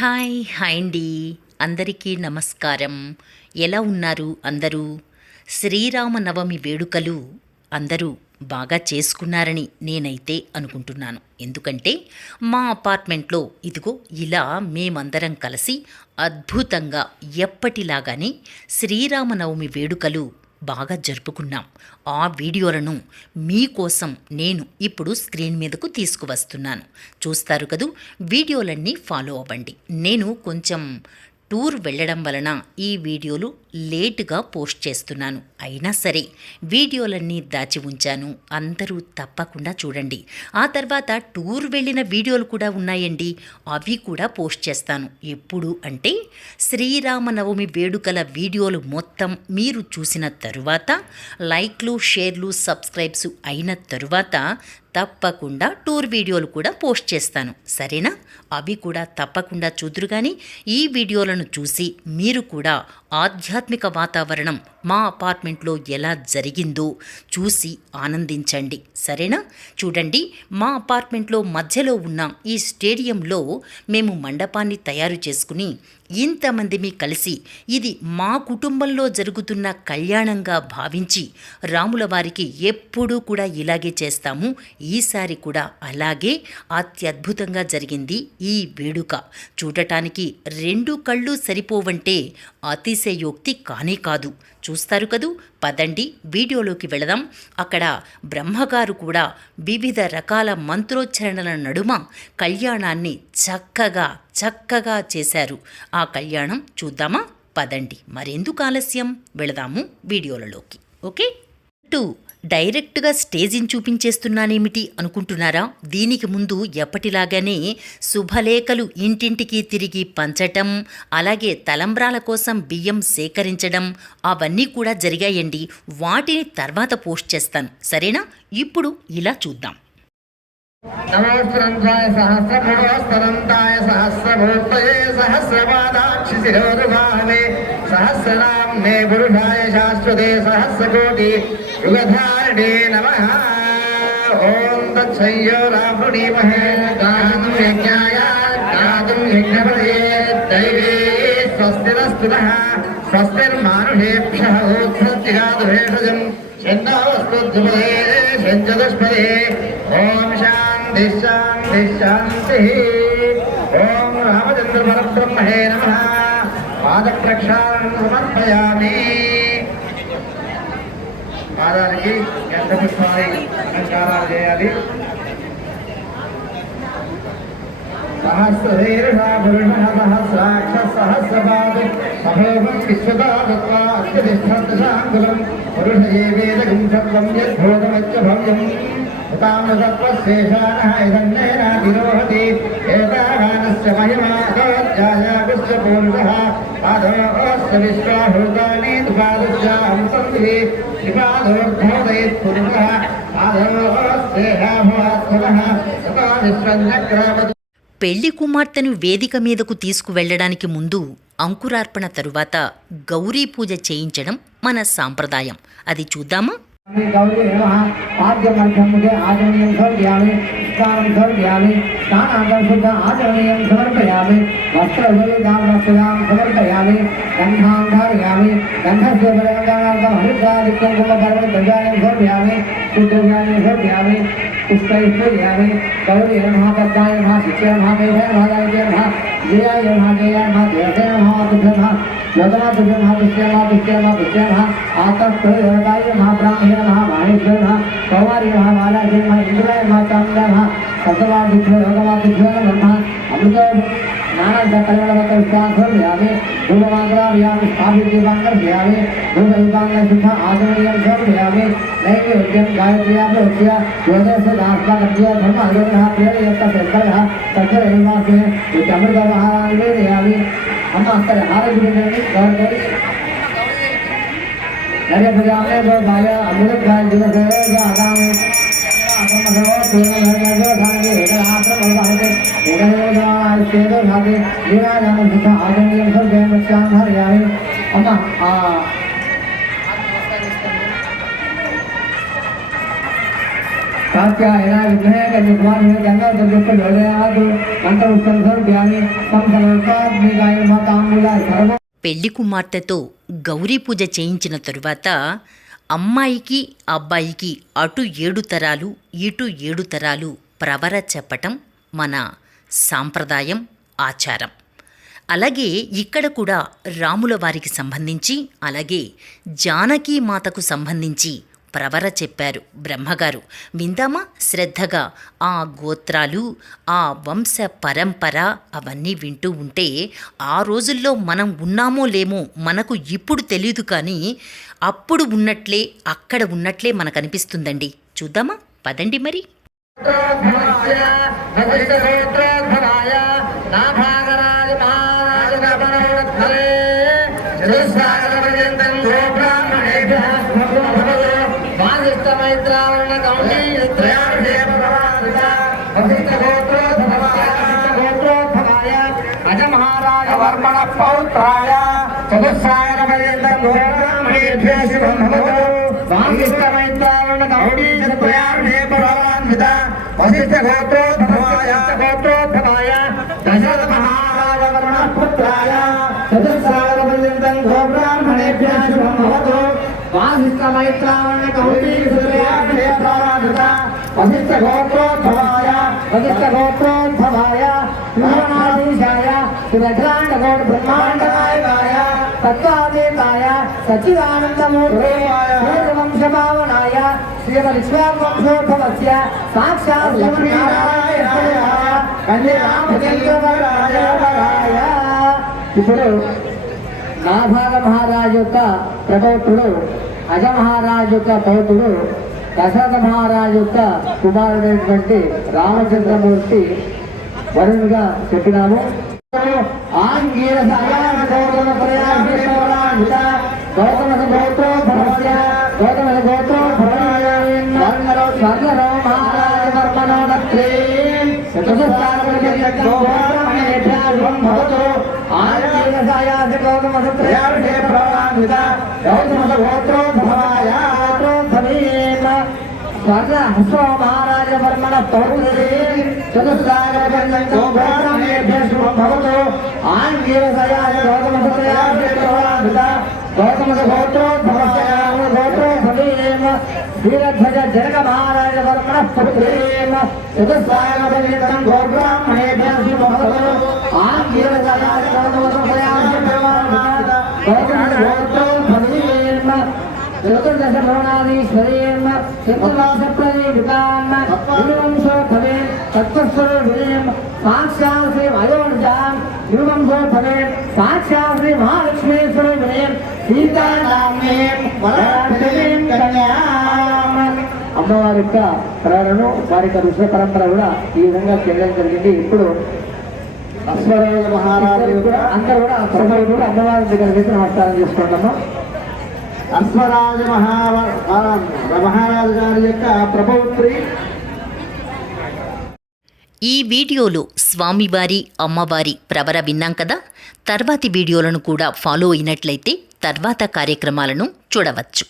Hi అండి. అందరికీ నమస్కారం. ఎలా ఉన్నారు అందరూ? శ్రీరామనవమి వేడుకలు అందరూ బాగా చేసుకున్నారని నేనైతే అనుకుంటున్నాను. ఎందుకంటే మా అపార్ట్మెంట్లో ఇదిగో ఇలా మేమందరం కలిసి అద్భుతంగా ఎప్పటిలాగానే శ్రీరామనవమి వేడుకలు బాగా జరుపుకున్నాం. ఆ వీడియోలను మీకోసం నేను ఇప్పుడు స్క్రీన్ మీదకు తీసుకువస్తున్నాను. చూస్తారు కదూ, వీడియోలన్నీ ఫాలో అవ్వండి. నేను కొంచెం టూర్ వెళ్ళడం వలన ఈ వీడియోలు లేటుగా పోస్ట్ చేస్తున్నాను. అయినా సరే వీడియోలన్నీ దాచి ఉంచాను, అందరూ తప్పకుండా చూడండి. ఆ తర్వాత టూర్ వెళ్ళిన వీడియోలు కూడా ఉన్నాయండి, అవి కూడా పోస్ట్ చేస్తాను. ఎప్పుడు అంటే శ్రీరామనవమి వేడుకల వీడియోలు మొత్తం మీరు చూసిన తరువాత, లైక్లు షేర్లు సబ్స్క్రైబ్స్ అయిన తరువాత తప్పకుండా టూర్ వీడియోలు కూడా పోస్ట్ చేస్తాను. సరేనా? అవి కూడా తప్పకుండా చూదురు. కానీ ఈ వీడియోలను చూసి మీరు కూడా ఆధ్యాత్మిక వాతావరణం మా అపార్ట్మెంట్లో ఎలా జరిగిందో చూసి ఆనందించండి. సరేనా? చూడండి, మా అపార్ట్మెంట్లో మధ్యలో ఉన్న ఈ స్టేడియంలో మేము మండపాన్ని తయారు చేసుకుని ఇంతమందిని కలిసి ఇది మా కుటుంబంలో జరుగుతున్న కళ్యాణంగా భావించి రాముల వారికి ఎప్పుడూ కూడా ఇలాగే చేస్తాము. ఈసారి కూడా అలాగే అత్యద్భుతంగా జరిగింది ఈ వేడుక. చూడటానికి రెండు కళ్ళు సరిపోవంటే అతిశయోక్తి కానే కాదు. చూస్తారు కదూ, పదండి వీడియోలోకి వెళదాం. అక్కడ బ్రహ్మగారు కూడా వివిధ రకాల మంత్రోచ్చరణల నడుమ కళ్యాణాన్ని చక్కగా చేశారు. ఆ కళ్యాణం చూద్దామా? పదండి, మరెందుకు ఆలస్యం, వెళదాము వీడియోలలోకి. ఓకే. డైరెక్ట్గా స్టేజిని చూపించేస్తున్నానేమిటి అనుకుంటున్నారా? దీనికి ముందు ఎప్పటిలాగానే శుభలేఖలు ఇంటింటికి తిరిగి పంచటం, అలాగే తలంబ్రాల కోసం బియ్యం సేకరించడం అవన్నీ కూడా జరిగాయండి. వాటిని తర్వాత పోస్ట్ చేస్తాను. సరేనా? ఇప్పుడు ఇలా చూద్దాం. నమోస్త్రంధాయ సహస్రభువస్తరంతాయ సహస్రభూతయే సహస్రపాదాక్షి శిరోరుభానే సహస్రనామ్నే పురుషాయ శాశ్వతే సహస్రకోటి యుగధారిణే నమః. ఓం తత్సంయోరాపుణీమహే గాతుం యజ్ఞాయ గాతుం యజ్ఞపతయే దైవే స్వస్తిరస్తునః స్వస్తిర్మానుషేభ్యః ఓత్సత్తిగాతు భేషజం చందావస్తుద్భుపదే చంచదుష్పదే. ఓం శాంతి శాంతి శాంతి. ఓం రామచంద్ర పరబ్రహ్మణే నమః. పాద ప్రక్షాళనం సమర్పయామి. పాదానికి గంధ పుష్పాన్ని అలంకారాలు చేయాలి. సహస్రేషా పురుషః సహస్రాక్ష సహస్రపాదు సభోగం విశ్వదాదత్వా అత్యతిష్ఠాంగులం పురుషయే వేదగం సర్వం యద్భూతమచ్చ భవ్యం ఉతామృతత్వశేషానః ఇదన్నేనాధిరోహతి ఏతావానస్య మహిమాదోధ్యాయాగుశ్చ పూర్వః పాదోస్య విశ్వాహృతాని దుపాదస్యాం సంధి త్రిపాదోర్ధోదయత్ పురుషः పాదోస్యేషాభవాత్మనః తథా విశ్వన్యగ్రామతి. పెళ్లి కుమార్తెను వేదిక మీదకు తీసుకువెళ్లడానికి ముందు అంకురార్పణ తరువాత గౌరీ పూజ చేయించడం మన సాంప్రదాయం. అది చూద్దామా? गौरी नमः. पाद्यमर्थं मुझे आचरणीयं समर्पयामि. स्नानं समर्पयामि. स्नानानन्तरं शुद्ध आचरणीयं समर्पयामि. वस्त्रदानं समर्पयामि. गन्धां धारयामि. गन्धस्य प्रयोगार्थं हरिद्रादित्यं कुम्भपर्वतध्वजानं समर्पयामि. शुद्धज्ञानं समर्पयामि. पुष्पैः पूजयामि. गौरी नमः. पद्माय नमः. शिष्याय नमः. मेघाय नमः. गायत्र्याय नमः. जयाय नमः. जयाय नमः. देवताय नमः. तुभ्यं नमः. योगनाथ तुभ्यं नमः. पुष्याय नमः. पुष्याय नमः. पुष्याय नमः. आतस्त्वदेवताय नमः. ब्राह्मणे नमः. माहेश्वराय नमः. कौमार्य नमः. बालाय नमः. इंद्राय नमः. कामदाय नमः. सतवादिभ्यो योगवादिभ्यो नमः. अमृत ज्ञानकलवलवकविष्टान् समर्पयामि. धूपमाग्रामयामि. स्थापितदीपाङ्कर्पयामि. धूपदीपाङ्कशुद्ध आचरणीयं समर्पयामि. नैवेद्यं गायत्र्या प्रवक्ष्य योगेशदास्तागत्य धर्माधिगणः प्रिययत्तसर्वः तत्सर्वमासे अमृतमहाराणि वेदयामि. अम्म अक्कर आरोग्यमेनि गौरवै नरे प्रजामे गोपाय अमृत गाय दिवसे आगामे आगमनो तेन नरयो धागे आश्रम भवते एवं तेन धागे देवानां सुख आगमनीयं सर्वं शान्धर्यामि. अम्म कात्यायना विद्महे कन्याकुमारी जंगल दुर्गप्प जोड़यादु मंत्रपुष्पं समर्पयामि संसर्गाग्निकाय मातांबुलाय सर्व పెళ్లి కుమార్తెతో గౌరీ పూజ చేయించిన తరువాత అమ్మాయికి అబ్బాయికి అటు 7 తరాలు ఇటు 7 తరాలు ప్రవర చెప్పటం మన సాంప్రదాయం ఆచారం. అలాగే ఇక్కడ కూడా రాముల వారికి సంబంధించి అలాగే జానకీ మాతకు సంబంధించి ప్రవర చెప్పారు బ్రహ్మగారు. విందామా శ్రద్ధగా. ఆ గోత్రాలు, ఆ వంశ పరంపర అవన్నీ వింటూ ఉంటే ఆ రోజుల్లో మనం ఉన్నామో లేమో మనకు ఇప్పుడు తెలియదు, కానీ అప్పుడు ఉన్నట్లే అక్కడ ఉన్నట్లే మనకు అనిపిస్తుందండి. చూద్దామా, పదండి మరి. पौत्राय चतुस्सागर पर्यन्तं गोब्राह्मणेभ्यः शुभं भवतु वासिष्ठमैत्रावण गौडी चतुर्यार्धे पुरान्विता वसिष्ठगोत्रोद्भवाय दशरथ महाराजवर्णः पुत्राय चतुस्सागर पर्यन्तं गोब्राह्मणेभ्यः शुभं भवतु वासिष्ठमैत्रावण गौडी चतुर्यार्धे पुरान्विता वसिष्ठगोत्रोद्भवाय पूर्णाधीशाय सुरघ्राण्डगौड ब्रह्माण्डनायकाय तत्त्वातीताय सच्चिदानन्दमूर्तेय वंशभावनाय श्रीमद्विश्वावंशोद्भवस्य साक्षात् श्रीमन्नारायणाय कन्यारामचन्द्रवराय. ఇప్పుడు నాభాగ మహారాజు యొక్క ప్రభౌతుడు, అజ మహారాజు యొక్క పౌతుడు, దశరథ మహారాజు యొక్క కుమారుడైనటువంటి రామచంద్రమూర్తి వరుణుగా చెప్పినాము. महाराज वर्मण पौत्रे चतुस्सागर पर्यन्तं गोब्राह्मणेभ्यः शुभं भवतु आङ्गीरसयाय गौतमसत्रयाभिर्भवान्विता गौतमसगोत्रोद्भवस्य गोत्रोद्भवेम वीरध्वज जनक महाराज वर्मण पुत्रेम चतुस्सागर पर्यन्तं गोब्राह्मणेभ्यः शुभं भवतु आङ्गीरसयाय गौतमसत्रयाभिर्भवान्विता गौतमसगोत्रोद्भवेम चतुर्दश भुवनाधीश्वरेम चतुर्मासप्रदीपिकां विवंशोद्भवे तत्त्वस्वरूपिणीं साक्षात् श्री वयोनिजां विवंशोद्भवे साक्षात् श्री महालक्ष्मीस्वरूपिणीं सीतानाम्नीं वराढ्यीं कन्यां. అమ్మవారి యొక్క ప్రేరణను వారి యొక్క ఋషి పరంపర కూడా ఈ విధంగా చేయడం జరిగింది. ఇప్పుడు అశ్వరాజ మహారాజు అందరూ కూడా అమ్మవారి దగ్గరికి నమస్కారం చేసుకుంటాము. అశ్వరాజ మహారాజు గారి యొక్క ప్రభౌత్రి. ఈ వీడియోలో స్వామివారి అమ్మవారి ప్రవర విన్నాం కదా. తర్వాతి వీడియోలను కూడా ఫాలో అయినట్లయితే తర్వాత కార్యక్రమాలను చూడవచ్చు.